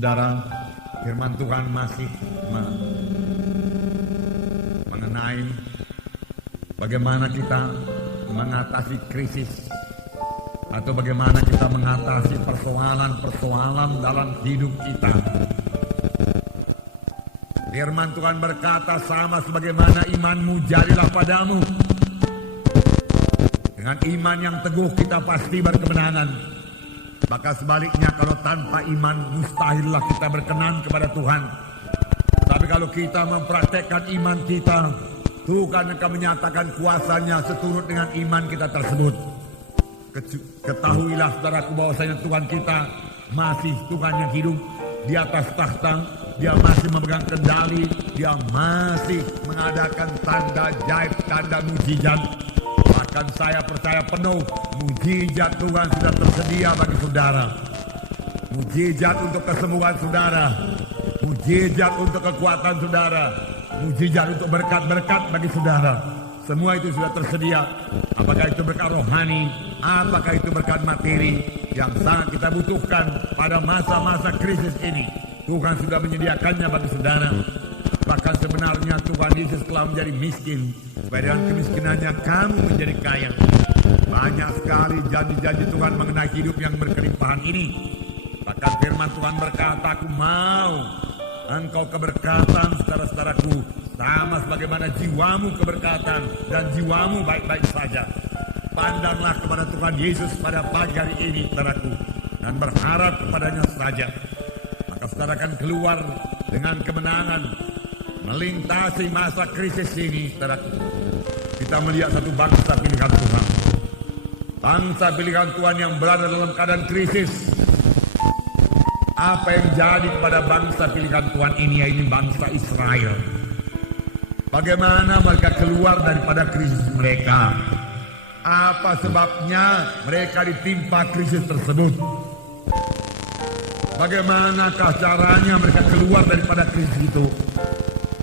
Saudara, firman Tuhan masih mengenai bagaimana kita mengatasi krisis atau bagaimana kita mengatasi persoalan-persoalan dalam hidup kita. Firman Tuhan berkata, sama sebagaimana imanmu jadilah padamu. Dengan iman yang teguh kita pasti berkemenangan. Maka sebaliknya, kalau tanpa iman mustahillah kita berkenan kepada Tuhan. Tapi kalau kita mempraktekkan iman kita, Tuhan akan menyatakan kuasanya seturut dengan iman kita tersebut. Ketahuilah saudaraku bahwasanya Tuhan kita masih Tuhan yang hidup di atas takhta. Dia masih memegang kendali, dia masih mengadakan tanda ajaib, tanda mujizat. Bahkan saya percaya penuh, mujizat Tuhan sudah tersedia bagi saudara. Mujizat untuk kesembuhan saudara, mujizat untuk kekuatan saudara, mujizat untuk berkat-berkat bagi saudara. Semua itu sudah tersedia. Apakah itu berkat rohani, apakah itu berkat materi yang sangat kita butuhkan pada masa-masa krisis ini. Tuhan sudah menyediakannya bagi saudara. Bahkan sebenarnya Tuhan Yesus telah menjadi miskin, supaya dengan kemiskinannya kamu menjadi kaya. Banyak sekali janji-janji Tuhan mengenai hidup yang berkelimpahan ini. Bahkan firman Tuhan berkata, aku mau engkau keberkatan saudara-saudaraku, sama sebagaimana jiwamu keberkatan dan jiwamu baik-baik saja. Pandanglah kepada Tuhan Yesus pada pagi hari ini, saudaraku, dan berharap kepadanya saja. Maka saudara akan keluar dengan kemenangan, melintasi masa krisis ini, saudaraku. Kita melihat satu bangsa pilihan Tuhan. Bangsa pilihan Tuhan yang berada dalam keadaan krisis. Apa yang jadi kepada bangsa pilihan Tuhan ini bangsa Israel. Bagaimana mereka keluar daripada krisis mereka? Apa sebabnya mereka ditimpa krisis tersebut? Bagaimanakah caranya mereka keluar daripada krisis itu?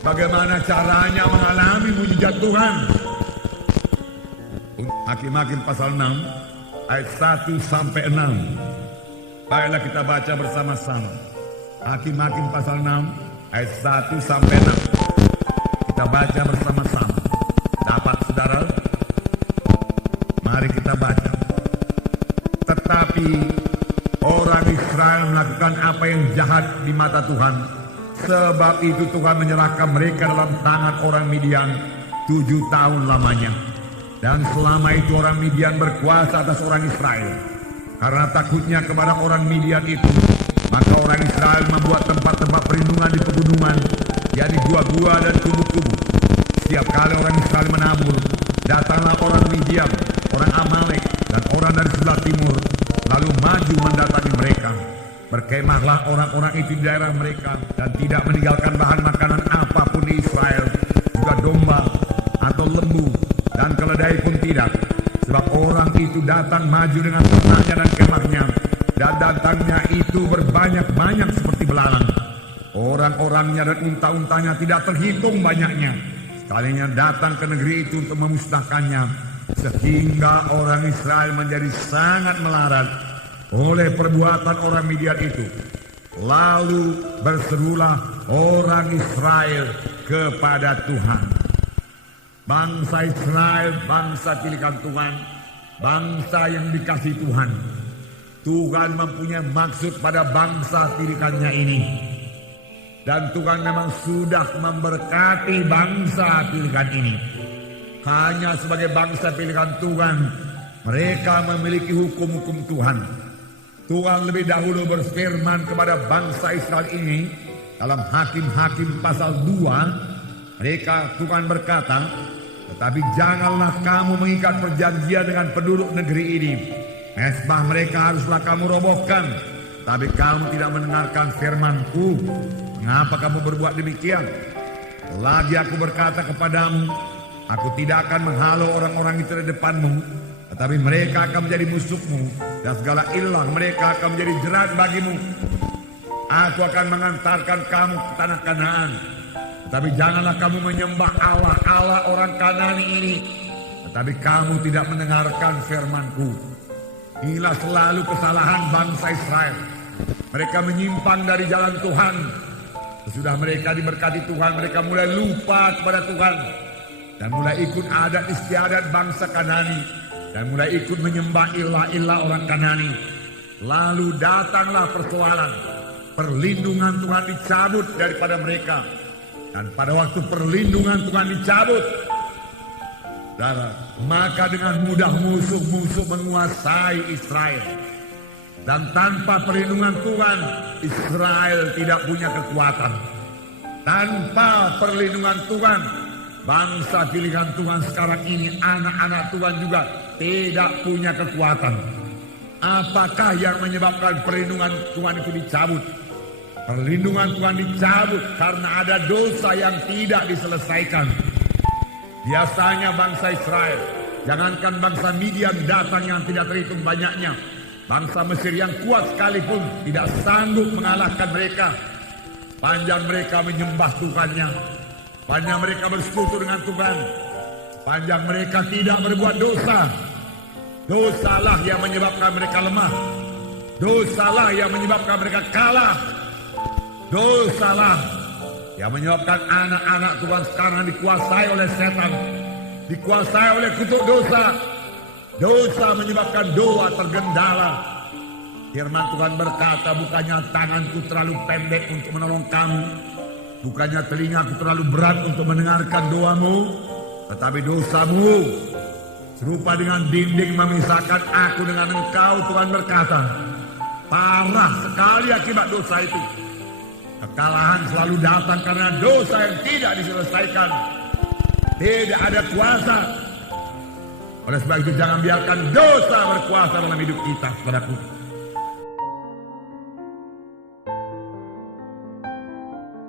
Bagaimana caranya mengalami mujizat Tuhan? Hakim-Hakim pasal 6 ayat 1 sampai 6. Baiklah kita baca bersama-sama. Hakim-Hakim pasal 6 ayat 1 sampai 6. Kita baca bersama-sama. Dapat saudara? Mari kita baca. Tetapi orang Israel melakukan apa yang jahat di mata Tuhan. Sebab itu Tuhan menyerahkan mereka dalam tangan orang Midian 7 tahun lamanya. Dan selama itu orang Midian berkuasa atas orang Israel. Karena takutnya kepada orang Midian itu, maka orang Israel membuat tempat-tempat perlindungan di pegunungan, yakni gua-gua dan kubu-kubu. Setiap kali orang Israel menabur, datanglah orang Midian, orang Amalek, dan orang dari sebelah timur, lalu maju mendatangi mereka. Berkemahlah orang-orang itu di daerah mereka, dan tidak meninggalkan bahan makanan apapun di Israel, juga domba atau lembu, dan keledai pun tidak. Sebab orang itu datang maju dengan ternaknya dan kemahnya, dan datangnya itu berbanyak-banyak seperti belalang. Orang-orangnya dan unta-untanya tidak terhitung banyaknya. Sekalinya datang ke negeri itu untuk memusnahkannya, sehingga orang Israel menjadi sangat melarat oleh perbuatan orang Midian itu. Lalu berserulah orang Israel kepada Tuhan. Bangsa Israel, bangsa pilihan Tuhan, bangsa yang dikasihi Tuhan. Tuhan mempunyai maksud pada bangsa pilihannya ini. Dan Tuhan memang sudah memberkati bangsa pilihan ini. Hanya sebagai bangsa pilihan Tuhan, mereka memiliki hukum-hukum Tuhan. Tuhan lebih dahulu berfirman kepada bangsa Israel ini dalam Hakim-Hakim pasal 2. Tuhan berkata, tetapi janganlah kamu mengikat perjanjian dengan penduduk negeri ini. Mezbah mereka haruslah kamu robohkan. Tapi kamu tidak mendengarkan firman-Ku. Mengapa kamu berbuat demikian? Lagi aku berkata kepadamu, aku tidak akan menghalau orang-orang itu di depanmu, tetapi mereka akan menjadi musuhmu, dan segala ilah mereka akan menjadi jerat bagimu. Aku akan mengantarkan kamu ke tanah Kanaan. Tetapi janganlah kamu menyembah Allah orang Kanani ini. Tetapi kamu tidak mendengarkan firman-Ku. Inilah selalu kesalahan bangsa Israel. Mereka menyimpang dari jalan Tuhan. Sesudah mereka diberkati Tuhan, mereka mulai lupa kepada Tuhan dan mulai ikut adat istiadat bangsa Kanani dan mulai ikut menyembah ilah-ilah orang Kanani. Lalu datanglah persoalan, perlindungan Tuhan dicabut daripada mereka. Dan pada waktu perlindungan Tuhan dicabut, maka dengan mudah musuh-musuh menguasai Israel. Dan tanpa perlindungan Tuhan, Israel tidak punya kekuatan. Tanpa perlindungan Tuhan, bangsa pilihan Tuhan sekarang ini, anak-anak Tuhan juga tidak punya kekuatan. Apakah yang menyebabkan perlindungan Tuhan itu dicabut? Perlindungan Tuhan dicabut karena ada dosa yang tidak diselesaikan. Biasanya bangsa Israel, jangankan bangsa Midian datang yang tidak terhitung banyaknya, bangsa Mesir yang kuat sekalipun tidak sanggup mengalahkan mereka. Panjang mereka menyembah Tuhannya, panjang mereka bersekutu dengan Tuhan, panjang mereka tidak berbuat dosa. Dosalah yang menyebabkan mereka lemah, dosalah yang menyebabkan mereka kalah, dosalah yang menyebabkan anak-anak Tuhan sekarang dikuasai oleh setan, dikuasai oleh kutuk dosa. Dosa menyebabkan doa tergendala. Firman Tuhan berkata, bukannya tanganku terlalu pendek untuk menolong kamu, bukannya telingaku terlalu berat untuk mendengarkan doamu, tetapi dosamu serupa dengan dinding memisahkan aku dengan engkau. Tuhan berkata, parah sekali akibat dosa itu. Kekalahan selalu datang karena dosa yang tidak diselesaikan. Tidak ada kuasa. Oleh sebab itu jangan biarkan dosa berkuasa dalam hidup kita, saudaraku.